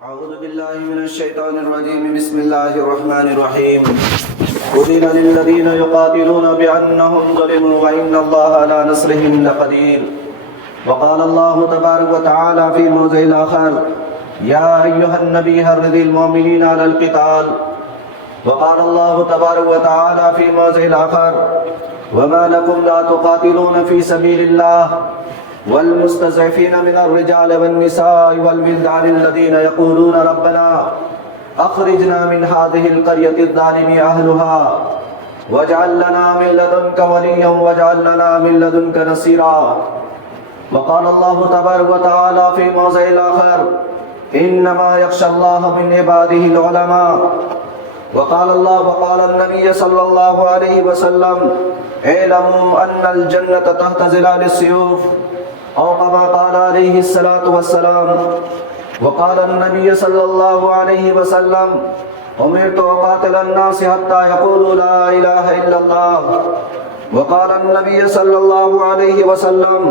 أعوذ بالله من الشيطان الرجيم. بسم الله الرحمن الرحيم. أذن للذين يقاتلون بأنهم ظلموا وإن الله على نصرهم لقدير. وقال الله تبارك وتعالى في موضع آخر: يا أيها النبي حرض المؤمنين على القتال. وقال الله تبارك وتعالى في موضع آخر: وما لكم لا تقاتلون في سبيل الله والمستضعفين من الرجال والنساء والولدان الذين يقولون ربنا أخرجنا من هذه القرية الظالم أهلها واجعل لنا من لدنك وليا واجعل لنا من لدنك نصيرا. وقال الله تبارك وتعالى في موضع آخر: إنما يخشى الله من عباده العلماء. وقال النبي صلى الله عليه وسلم: اعلموا أن الجنة تحت ظلال السيوف، أو كما قال عليه الصلاة والسلام. وقال النبي صلى الله عليه وسلم: أمرت أقاتل الناس حتى يقولوا لا إله إلا الله. وقال النبي صلى الله عليه وسلم: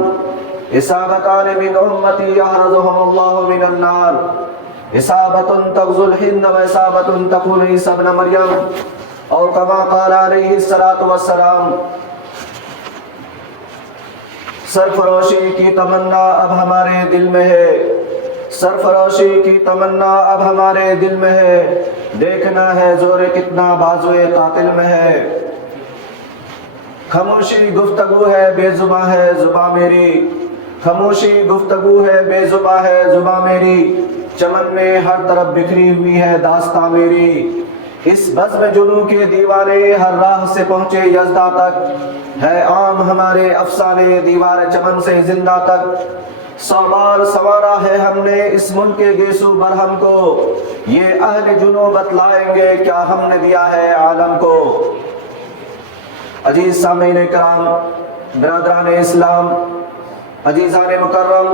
إصابتان من أمتي يحرزهم الله من النار، إصابة تغزو الهند وإصابة تقول عيسى ابن مريم، أو كما قال عليه الصلاة والسلام. سرفروشی کی تمنا اب ہمارے دل میں ہے، سرفروشی کی تمنا اب ہمارے دل میں ہے، دیکھنا ہے زور کتنا بازوئے قاتل میں ہے. خاموشی گفتگو ہے بے زباں ہے زباں میری، خاموشی گفتگو ہے بے زباں ہے زباں میری، چمن میں ہر طرف بکھری ہوئی ہے داستاں میری. اس بزم جنوں کے دیوانے ہر راہ سے پہنچے یزدہ تک، ہے عام ہمارے افسانے دیوار چمن سے زندہ تک. سو بار سوارا ہے ہم نے اس ملک کے گیسو برہم کو، یہ اہل جنوں بتلائیں گے کیا ہم نے دیا ہے عالم کو. عزیز سامعین کرام، برادران اسلام، عزیزان مکرم،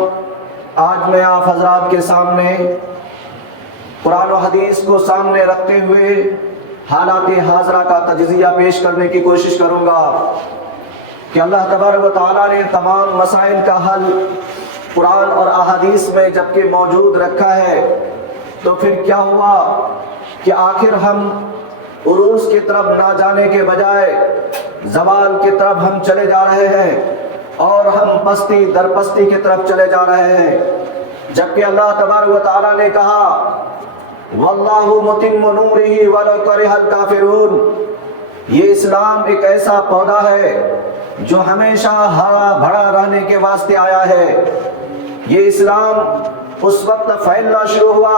آج میں آپ حضرات کے سامنے قرآن و حدیث کو سامنے رکھتے ہوئے حالات حاضرہ کا تجزیہ پیش کرنے کی کوشش کروں گا کہ اللہ تبارک و تعالیٰ نے تمام مسائل کا حل قرآن اور احادیث میں جبکہ موجود رکھا ہے، تو پھر کیا ہوا کہ آخر ہم عروج کی طرف نہ جانے کے بجائے زوال کی طرف ہم چلے جا رہے ہیں اور ہم پستی در پستی کی طرف چلے جا رہے ہیں، جبکہ اللہ تبارک و تعالیٰ نے کہا: واللہ متم نورہ ولو کرہ الکافرون. یہ اسلام ایک ایسا پودا ہے جو ہمیشہ ہرا بھرا رہنے کے واسطے آیا ہے. یہ اسلام اس وقت پھیلنا شروع ہوا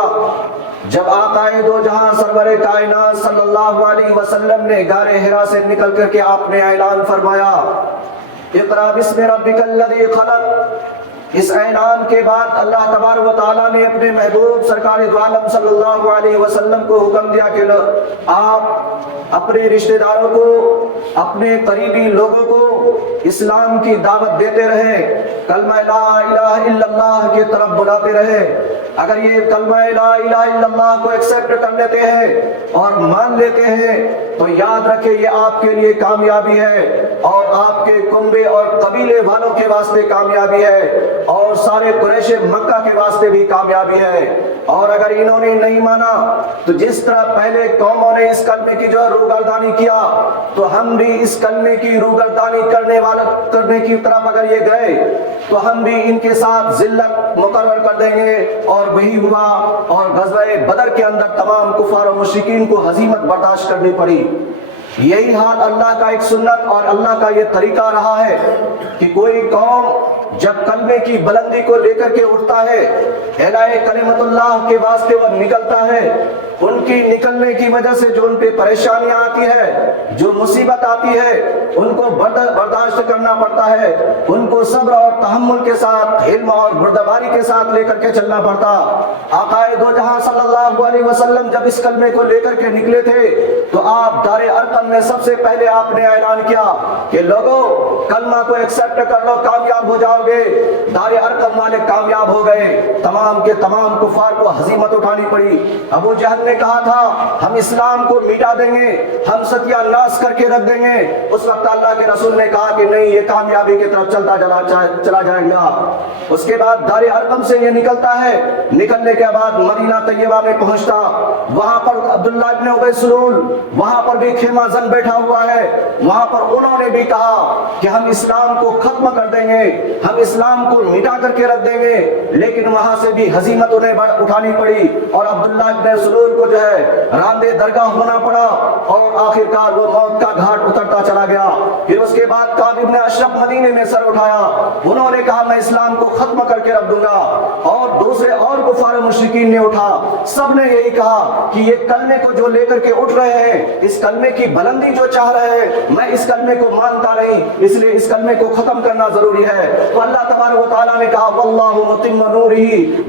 جب آقا دو جہاں سرور کائنات صلی اللہ علیہ وسلم نے غار حرا سے نکل کر کے آپ نے اعلان فرمایا: اقرأ باسم ربک الذی خلق. اس اعلان کے بعد اللہ تبارک و تعالیٰ نے اپنے محبوب سرکار دو عالم صلی اللہ علیہ وسلم کو حکم دیا کہ آپ اپنے رشتہ داروں کو، اپنے قریبی لوگوں کو اسلام کی دعوت دیتے رہیں، کلمہ لا الہ الا اللہ کی طرف بلاتے رہیں. اگر یہ کلمہ لا الہ الا اللہ کو ایکسپٹ کر لیتے ہیں اور مان لیتے ہیں تو یاد رکھیں یہ آپ کے لیے کامیابی ہے اور آپ کے کنبے اور قبیلے والوں کے واسطے کامیابی ہے اور سارے قریش مکہ کے واسطے بھی کامیابی ہے. اور اگر انہوں نے نہیں مانا تو جس طرح پہلے قوموں نے اس کلمے کی جو روگردانی کیا تو ہم بھی اس کلمے کی روگردانی کرنے کی طرف اگر یہ گئے تو ہم بھی ان کے ساتھ ذلت مقرر کر دیں گے. اور وہی ہوا اور غزوہ بدر کے اندر تمام کفار و مشرکین کو ہزیمت برداشت کرنی پڑی. یہی حال اللہ کا ایک سنت اور اللہ کا یہ طریقہ رہا ہے کہ کوئی قوم جب کلمے کی بلندی کو لے کر کے اٹھتا ہے، اعلاء کلمت اللہ کے واسطے وہ نکلتا ہے، ان کی نکلنے کی وجہ سے جو ان پہ پریشانیاں آتی ہے، جو مصیبت آتی ہے، ان کو برداشت کرنا پڑتا ہے، ان کو صبر اور تحمل کے ساتھ، علم اور بردباری کے ساتھ لے کر کے چلنا پڑتا. آقا دو جہاں صلی اللہ اللہ علیہ وسلم جب اس کلمے کو لے کر کے نکلے تھے تو آپ دار ارقم میں سب سے پہلے آپ نے اعلان کیا کہ لوگوں کلمہ کو ایکسپٹ کر لو، کامیاب ہو جاؤ گے۔ دار ارقم والے کامیاب ہو گئے، تمام کے تمام کفار کو ہزیمت اٹھانی پڑی۔ ابو جہل نے کہا تھا ہم اسلام کو مٹا دیں گے، ہم ستیہ ناش کر کے رکھ دیں گے، اس وقت اللہ کے رسول نے کہا کہ نہیں، یہ کامیابی کی طرف چلا جائے گا۔ اس کے بعد دار ارقم سے یہ نکلتا ہے، نکلنے کے بعد مدینہ طیبہ میں پہنچتا، وہاں پر عبداللہ ابن ابی سلول وہاں پر بھی خیمہ زن بیٹھا ہوا ہے، وہاں پر انہوں نے بھی کہا کہ ہم اسلام کو ختم کر دیں گے، ہم اسلام کو مٹا کر کے رکھ دیں گے، لیکن وہاں سے بھی ہزیمت انہیں اٹھانی پڑی اور عبداللہ ابن سلول کو جو ہے راندے درگاہ ہونا پڑا اور آخرکار وہ موت کا گھاٹ اترتا چلا گیا۔ پھر اس کے بعد کعب ابن اشرف مدینے میں سر اٹھایا، انہوں نے کہا میں اسلام کو ختم کر کے رکھ دوں گا، اور دوسرے اور کفار و مشرکین نے اٹھا، سب نے یہی کہا کہ یہ کلمے کو جو لے کر کے اٹھ رہے ہیں، اس کلمے کی بلندی جو چاہ رہے ہیں، میں اس کلمے کو مانتا نہیں، اس لیے اس کلمے کو ختم کرنا ضروری ہے۔ تو اللہ تبارک و تعالیٰ نے کہا واللہ متم نورہ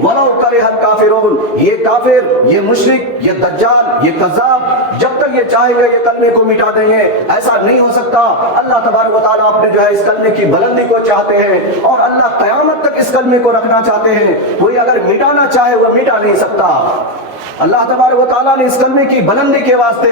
ولو کرہ الکافرون، یہ کافر، یہ مشرک، یہ دجال، یہ کذاب جب تک یہ چاہیں گے یہ کلمے کو مٹا دیں گے، ایسا نہیں ہو سکتا۔ اللہ تبارک و تعالیٰ اپنے جو ہے اس کلمے کی بلندی کو چاہتے ہیں اور اللہ قیامت تک اس کلمے کو رکھنا چاہتے ہیں، کوئی اگر مٹانا چاہے وہ مٹا نہیں سکتا۔ اللہ تبارک و تعالیٰ نے اس کلمے کی بلندی کے واسطے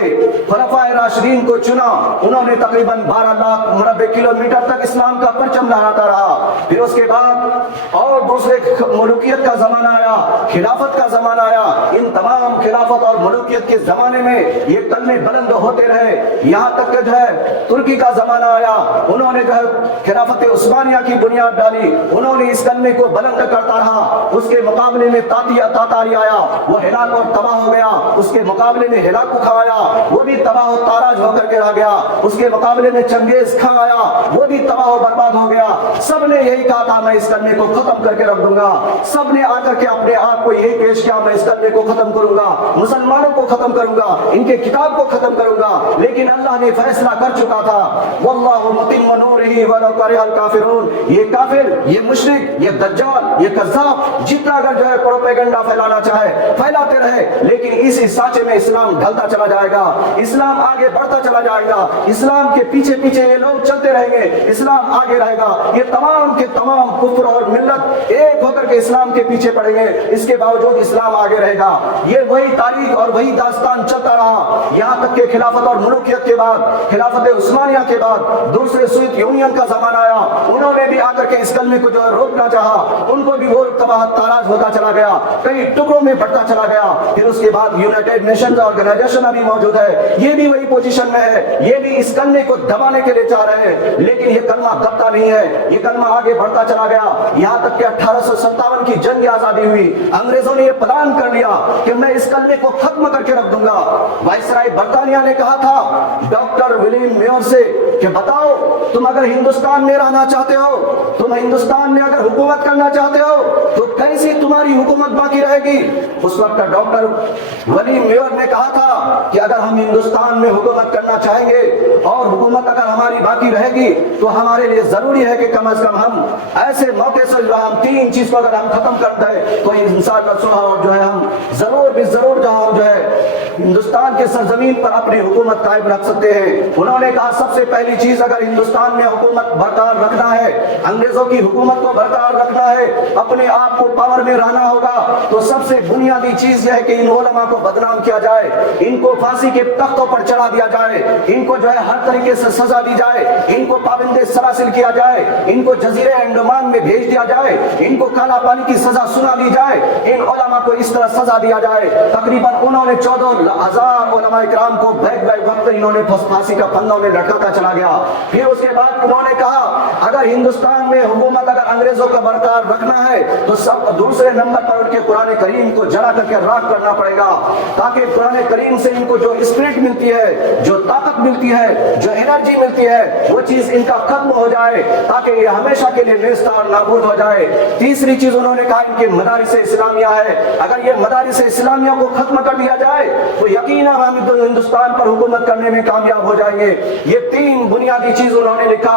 خلفائے راشدین کو چنا، انہوں نے تقریباً 12 لاکھ مربع کلومیٹر تک اسلام کا پرچم لہراتا رہا۔ پھر اس کے بعد اور دوسرے ملوکیت کا زمانہ آیا، خلافت کا زمانہ آیا، ان تمام خلافت اور ملوکیت کے زمانے میں یہ کلمے بلند ہوتے رہے، یہاں تک کہ جو ہے ترکی کا زمانہ آیا، انہوں نے جو ہے خلافت عثمانیہ کی بنیاد ڈالی، انہوں نے اس کلمے کو بلند کرتا رہا۔ اس کے مقابلے میں تاتاری آیا، وہ ہلاک اور تباہ ہو گیا، اس کے مقابلے میں ہلاکو خان آیا، وہ بھی تباہ و تاراج ہو کر کے رہ گیا، اس کے مقابلے میں چنگیز خان آیا، وہ بھی تباہ و برباد ہو گیا۔ سب نے یہی کہا تھا میں اس کلمے کو ختم کر کے رکھ دوں گا، سب نے آ کر کے اپنے آپ کو یہی پیش کیا میں اس کلمے کو ختم کروں گا، مسلمانوں کو ختم کروں گا، ان کے کتاب کو ختم کروں گا، لیکن اللہ نے فیصلہ کر چکا تھا واللہ متم نورہ ولو کرہ الکافرون، یہ کافر، یہ مشرک، یہ دجال، یہ کذاب جتنا اگر جو ہے پروپیگنڈا پھیلانا چاہے پھیلاتے رہے، لیکن اسی سانچے میں اسلام ڈھلتا چلا جائے گا، اسلام آگے بڑھتا چلا جائے گا، اسلام کے پیچھے پیچھے یہ لوگ چلتے رہیں گے، اسلام آگے رہے گا، یہ تمام کے تمام کفر اور ملت ایک ہو کر کے اسلام کے پیچھے پڑیں گے، اس کے باوجود اسلام آگے رہے گا۔ یہ وہی تاریخ اور وہی داستان چلتا رہا، یہاں تک کہ خلافت اور ملوکیت کے بعد، خلافت عثمانیہ کے بعد دوسرے سوویت یونین کا زمانہ آیا، انہوں نے بھی آ کر کے اس کلمے کو جو ہے روکنا چاہا، ان کو بھی وہ تباہ تاراج ہوتا چلا گیا، کئی ٹکڑوں میں بٹتا چلا گیا۔ پھر اس کے بعد یونائٹڈ نیشنز آرگنائزیشن ابھی موجود ہے، یہ بھی وہی پوزیشن میں ہے، یہ بھی اس کلمے کو دبانے کے لیے چاہ رہے ہیں، لیکن یہ کلمہ دبتا نہیں ہے، یہ کلمہ آگے بڑھتا چلا گیا، یہاں تک کہ 1857 کی جنگ آزادی ہوئی، انگریزوں نے یہ پلان کر لیا کہ میں اس کلمے کو ختم کر کے رکھ دوں گا۔ وائسرائے برطانیہ نے کہا تھا ڈاکٹر ولیم میور سے کہ بتاؤ تم اگر ہندوستان میں رہنا چاہتے ہو، تم ہندوستان میں اگر حکومت کرنا چاہتے ہو تو کیسی تمہاری حکومت باقی رہے گی؟ اس وقت ڈاکٹر ولیم میور نے کہا تھا کہ اگر ہم ہندوستان میں حکومت کرنا چاہیں گے اور حکومت اگر ہماری باقی رہے گی تو ہمارے لیے ضروری ہے کہ کم از کم ہم ایسے موقع سے ہم 3 چیز کو اگر ہم ختم کر دیں تو انشاءاللہ جو ہے ہم ضرور بھی ضرور جہاں ہم جو ہے ہندوستان کے سرزمین پر اپنی حکومت قائم رکھ سکتے ہیں۔ انہوں نے کہا سب سے پہلی چیز اگر ہندوستان میں حکومت برقرار رکھنا ہے، انگریزوں کی حکومت کو برقرار رکھنا ہے، اپنے آپ کو پاور میں رہنا ہوگا، تو سب سے بنیادی چیز یہ ہے کہ ان علماء کو بدنام کیا جائے، ان کو پھانسی کے تختوں پر چڑھا دیا جائے، ان کو جو ہے ہر طریقے سے سزا دی جائے، ان کو پابند سلاسل کیا جائے، ان کو جزیرے انڈمان میں بھیج دیا جائے، ان کو کالا پانی کی سزا سنا دی جائے، ان علماء کو اس طرح سزا دیا جائے۔ تقریباً انہوں نے 14,000 علماء کرام کو بیک وقت انہوں نے پھانسی کا پھندوں میں لٹکاتا چلا گیا۔ پھر اس کے بعد انہوں نے کہا اگر ہندوستان میں حکومت اگر انگریزوں کا برقرار رکھنا ہے تو سب دوسرے نمبر پر ان کے قرآن کریم کو جلا کر کے راکھ کرنا پڑے گا، تاکہ قرآن کریم سے ان کو جو اسپرٹ ملتی ہے، جو طاقت ملتی ہے، جو انرجی ملتی ہے، وہ چیز ان کا ختم ہو جائے، تاکہ یہ ہمیشہ کے لیے نیست اور نابود ہو جائے۔ تیسری چیز انہوں نے کہا ان کے مدارس اسلامیہ ہے، اگر یہ مدارس اسلامیہ کو ختم کر دیا جائے تو یقیناً ہم ہندوستان پر حکومت کرنے میں کامیاب ہو جائیں گے۔ یہ 3 بنیادی چیز انہوں نے لکھا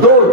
2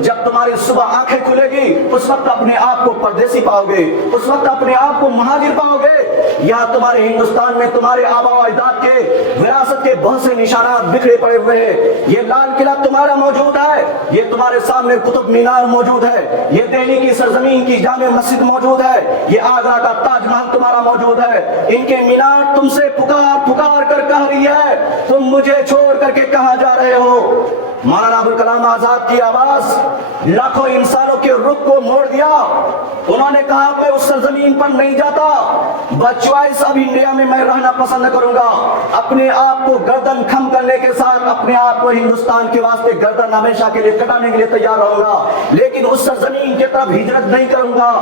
جب تمہاری صبح آنکھیں کھلے گی اس وقت اپنے آپ کو پردیسی پاؤ گے, اس وقت اپنے آپ کو مہاجر پاؤ گے. یہاں تمہارے ہندوستان میں تمہارے آباء و اجداد کے وراثت کے بہت سے نشانات بکھرے پڑے ہوئے ہیں. یہ لال قلعہ تمہارا موجود ہے, یہ تمہارے سامنے قطب مینار موجود ہے, یہ دہلی کی سرزمین کی جامع مسجد موجود ہے, یہ آگرہ کا تاج محل تمہارا موجود ہے. ان کے مینار تم سے پکار پکار کر کہہ رہی ہے تم مجھے چھوڑ کر کے کہاں جا رہے ہو. مولانا ابوالکلام آزاد کی آواز لاکھوں انسانوں کے رخ کو موڑ دیا. انہوں نے کہا میں اس سرزمین پر نہیں جاتا, بچوائس اب انڈیا میں رہنا پسند کروں گا. اپنے آپ کو گردن خم کرنے کے ساتھ اپنے آپ کو ہندوستان کے واسطے گردن ہمیشہ کے لیے کٹانے کے لیے تیار رہوں گا, لیکن اس سرزمین کی طرف ہجرت نہیں کروں گا.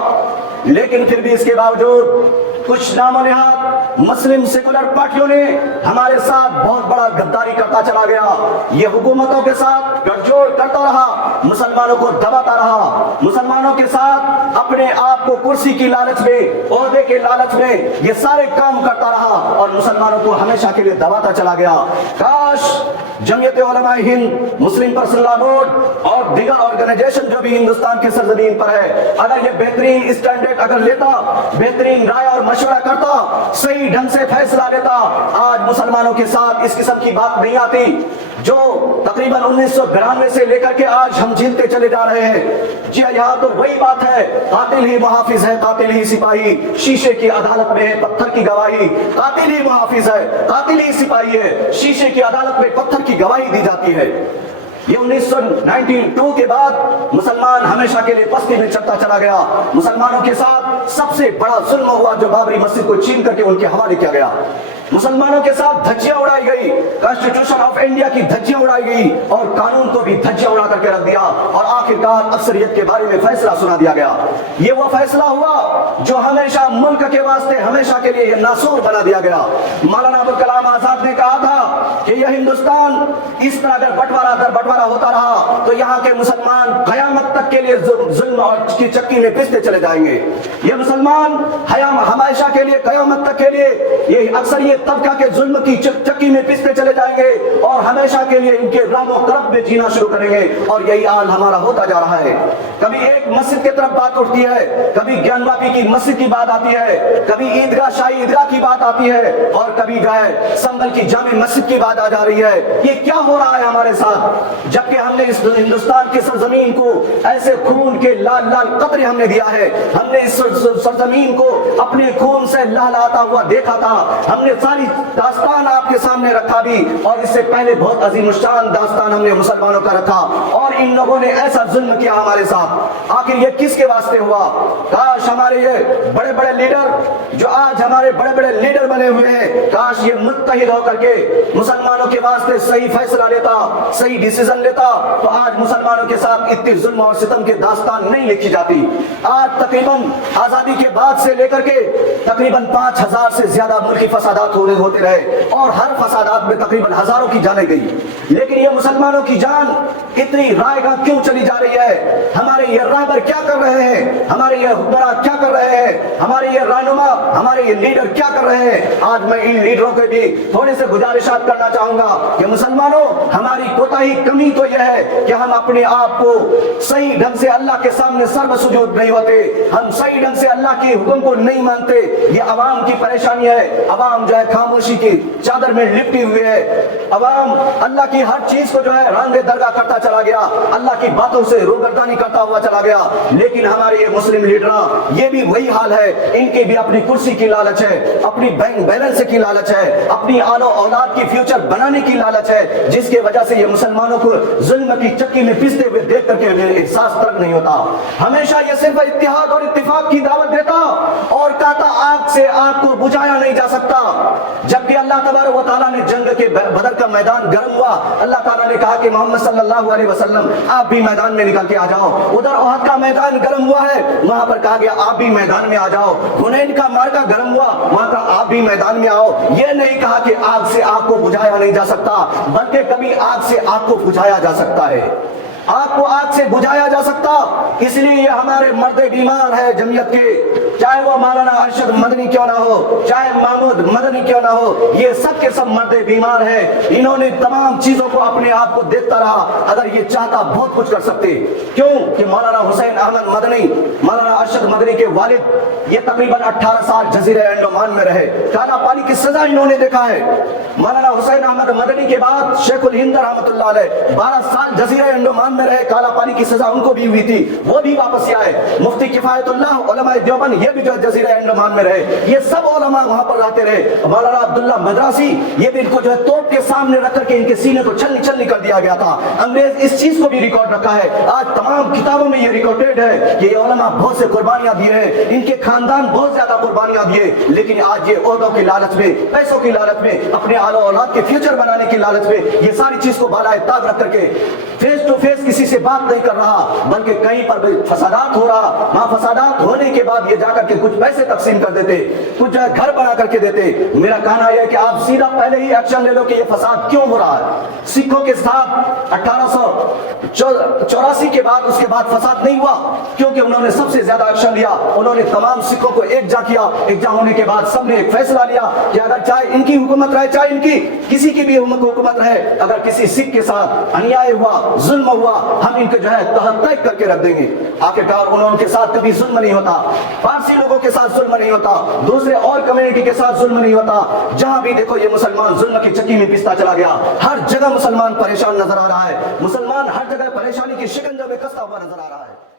لیکن پھر بھی اس کے باوجود کچھ نام و نہاد مسلم سیکولر پارٹیوں نے ہمارے ساتھ بہت بڑا غداری کرتا چلا گیا. یہ حکومتوں کے ساتھ گٹھ جوڑ کرتا رہا, مسلمانوں کو دباتا رہا, مسلمانوں کے ساتھ اپنے آپ کو کرسی کی لالچ میں, عہدے کے لالچ میں یہ سارے کام کرتا رہا اور مسلمانوں کو ہمیشہ کے لیے دباتا چلا گیا. کاش جمعیت علماء ہند, مسلم پرسنل لا بورڈ اور دیگر آرگنائزیشن جو بھی ہندوستان کے سرزمین پر ہے, اگر یہ بہترین اسٹینڈرڈ اگر لیتا, بہترین رائے اور مشورہ کرتا, صحیح ڈھنگ سے فیصلہ لیتا, آج مسلمانوں کے ساتھ اس قسم کی بات نہیں آتی جو تقریباً 1992 سے لے کر کے آج ہم جھیلتے چلے جا رہے ہیں. جی یہاں تو وہی بات ہے, قاتل ہی محافظ ہے, قاتل ہی سپاہی, شیشے کی عدالت میں ہے پتھر کی گواہی. قاتل ہی محافظ ہے, قاتل ہی سپاہی ہے, شیشے کی عدالت میں پتھر کی گواہی دی جاتی ہے. یہ 1992 کے بعد مسلمان ہمیشہ کے لیے پستی میں چلتا چلا گیا. مسلمانوں کے ساتھ سب سے بڑا ظلم ہوا جو بابری مسجد کو چھین کر کے ان کے حوالے کیا گیا. مسلمانوں کے ساتھ دھجیاں اڑائی گئی, کانسٹیٹیوشن آف انڈیا کی دھجیاں اڑائی گئی اور قانون کو بھی دھجیاں اڑا کر کے رکھ دیا اور آخرکار اکثریت کے بارے میں فیصلہ سنا دیا گیا. یہ وہ فیصلہ ہوا جو ہمیشہ ملک کے واسطے ہمیشہ کے لیے یہ ناسور بنا دیا گیا. مولانا ابوالکلام آزاد نے کہا تھا کہ یہ ہندوستان اس طرح اگر بٹوارا در بٹوارا ہوتا رہا تو یہاں کے مسلمان قیامت تک کے لیے ظلم اور کی چکی میں پستے چلے جائیں گے. یہ مسلمان ہمیشہ کے لیے قیامت تک کے لیے یہ اکثر یہ طبقہ کے ظلم کی چکی میں پستے چلے جائیں گے اور ہمیشہ کے لیے ان کے رام و کرب میں جینا شروع کریں گے. اور یہی حال ہمارا ہوتا جا رہا ہے. کبھی ایک مسجد کی طرف بات اٹھتی ہے, کبھی گیان واپی کی مسجد کی بات آتی ہے, کبھی عیدگاہ شاہی عیدگاہ کی بات آتی ہے اور کبھی جو ہے سنبھل کی جامع مسجد کی بات آ جا رہی ہے. یہ کیا ہو رہا ہے ہمارے ساتھ, جبکہ ہم نے اس ہندوستان کی سرزمین کو ایسے خون کے لال لال قطرے ہم نے دیا ہے. ہم نے اس سرزمین کو اپنے خون سے لہلاتا ہوا دیکھا تھا. ہم نے ساری داستان آپ کے سامنے رکھا بھی, اور اس سے پہلے بہت عظیم الشان داستان ہم نے مسلمانوں کا رکھا, اور ان لوگوں نے ایسا ظلم کیا ہمارے ساتھ. آخر یہ کس کے واسطے ہوا؟ کاش ہمارے یہ بڑے بڑے لیڈر جو آج ہمارے بڑے بڑے لیڈر بنے ہوئے ہیں, کاش یہ متحد ہو کر کے مسلمانوں کے واسطے صحیح فیصلہ لیتا, صحیح ڈیسیژن لیتا, تو آج مسلمانوں کے ساتھ اتنی ظلم اور ستم کی داستان نہیں لکھی جاتی. آج تقریباً آزادی کے بعد سے لے کر کے تقریباً 5000 سے زیادہ ملکی فسادات ہوتے رہے اور ہر فسادات میں تقریباً ہزاروں کی جانیں گئی. لیکن یہ مسلمانوں کی جان اتنی رائے گاہ کیوں چلی جا رہی ہے؟ ہمارے یہ راہبر کیا کر رہے ہیں, ہمارے یہ حکمراں کیا کر رہے ہیں, ہمارے یہ رہنما, ہمارے یہ لیڈر کیا کر رہے ہیں؟ آج میں ان لیڈروں کے بھی تھوڑے سے گزارشات کرنا چاہوں گا کہ مسلمانوں, ہماری کوتاہی کمی تو یہ ہے کہ ہم اپنے آپ کو صحیح ڈھنگ سے اللہ کے سامنے سر سجود نہیں ہوتے, ہم صحیح ڈھنگ سے اللہ کے حکم کو نہیں مانتے. یہ عوام کی پریشانی ہے. عوام جو ہے خاموشی کی چادر میں لپٹی ہوئی ہے. عوام اللہ کی ہر چیز کو جو ہے رانگ درگاہ کرتا چلا گیا, اللہ کی باتوں سے روگردانی کرتا ہوا چلا گیا. لیکن ہمارے یہ مسلم لیڈراں یہ بھی وہی حال ہے, ان کی بھی اپنی کرسی کی لالچ ہے, اپنی بینک بیلنس کی لالچ ہے, اپنی آل و اولاد کی فیوچر بنانے کی لالچ ہے, جس کی وجہ سے یہ مسلمانوں کو ظلم کی چکی میں پستے ہوئے دیکھ کر کے احساس تک نہیں ہوتا. ہمیشہ یہ صرف اتحاد اور اتفاق کی دعوت دیتا اور کہتا آگ سے آگ کو بجھایا نہیں جا سکتا. جبکہ اللہ تبارک و تعالیٰ نے جنگ کے بدر کا میدان گرم ہوا, اللہ تعالیٰ نے کہا کہ محمد صلی اللہ علیہ وسلم آپ بھی میدان میں نکل کے آ جاؤ. ادھر احد کا میدان گرم ہوا ہے, وہاں پر کہا گیا آپ بھی میدان میں آ جاؤ. حنین کا معرکہ گرم ہوا, وہاں کا آپ بھی میدان میں آؤ. یہ نہیں کہا کہ آگ سے آگ کو بجھایا نہیں جا سکتا, بلکہ کبھی آگ سے آگ کو بجھایا جا سکتا ہے. آگ کو آگ سے بجھایا جا سکتا، اس لیے یہ ہمارے مرد بیمار ہے جمعیت کے، چاہے وہ مولانا ارشد مدنی کیوں نہ ہو، چاہے محمود مدنی کیوں نہ ہو، یہ سب کے سب مرد بیمار ہیں۔ انہوں نے تمام چیزوں کو اپنے آپ کو دیکھتا رہا، اگر یہ چاہتا بہت کچھ کر سکتے۔ کیوں کہ مولانا حسین احمد مدنی، مولانا ارشد مدنی کے والد، یہ تقریباً 18 سال جزیرہ انڈمان میں رہے، کالا پانی کی سزا انہوں نے دیکھا ہے۔ مولانا حسین احمد مدنی کے بعد شیخ الہند رحمۃ اللہ علیہ 12 سال جزیرہ انڈمان میں رہے، کالا پانی کی سزا ان کو بھی ہوئی تھی، وہ بھی واپس آئے۔ مفتی کفایت اللہ علماء دیوبند، یہ بھی جو جزیرہ انڈمان میں رہے، یہ سب علماء وہاں پر رہتے رہے۔ مولانا عبداللہ مدراسی، یہ بھی ان کو جو ہے توپ کے سامنے رکھ کر کے ان کے سینے کو چھلنی چھلنی کر دیا گیا تھا۔ انگریز اس چیز کو بھی ریکارڈ رکھا ہے، آج تمام کتابوں میں یہ ریکارڈڈ ہے کہ یہ علماء بہت سے قربانیاں دیے ہیں، ان کے خاندان بہت زیادہ قربانیاں دیے، لیکن آج یہ عہدوں کی لالچ میں، پیسوں کی لالچ میں، اپنے آل و اولاد کے فیوچر بنانے کی لالچ میں یہ ساری چیز کو بالائے طاق رکھ کر کے فیس ٹو فیس کسی سے بات نہیں کر رہا، بلکہ کہیں پر فسادات ہو رہا، وہاں فسادات ہونے کے بعد یہ جا کر کے کچھ پیسے تقسیم کر دیتے، کچھ جو ہے گھر بنا کر کے دیتے۔ میرا کہنا یہ ہے کہ آپ سیدھا پہلے ہی ایکشن لے لو کہ یہ فساد کیوں ہو رہا ہے۔ سکھوں کے ساتھ 1884 کے بعد اس کے بعد فساد نہیں ہوا، کیونکہ انہوں نے سب سے زیادہ ایکشن لیا، انہوں نے تمام سکھوں کو ایک جا کیا، ایک جا ہونے کے بعد سب نے ایک فیصلہ لیا کہ اگر چاہے ان کی حکومت رہے، چاہے ان کی کسی کی بھی حکومت رہے، اگر کسی سکھ کے ساتھ انیائے ہوا، ظلم ہوا، ہم ان کو جو ہے تحقیق کر کے رکھ دیں گے۔ آخرکار انہوں کے ساتھ کبھی ظلم نہیں ہوتا، فارسی لوگوں کے ساتھ ظلم نہیں ہوتا، دوسرے اور کمیونٹی کے ساتھ ظلم نہیں ہوتا۔ جہاں بھی دیکھو یہ مسلمان ظلم کی چکی میں پستا چلا گیا، ہر جگہ مسلمان پریشان نظر آ رہا ہے، مسلمان ہر جگہ پریشانی کی شکنجے میں کستا ہوا نظر آ رہا ہے۔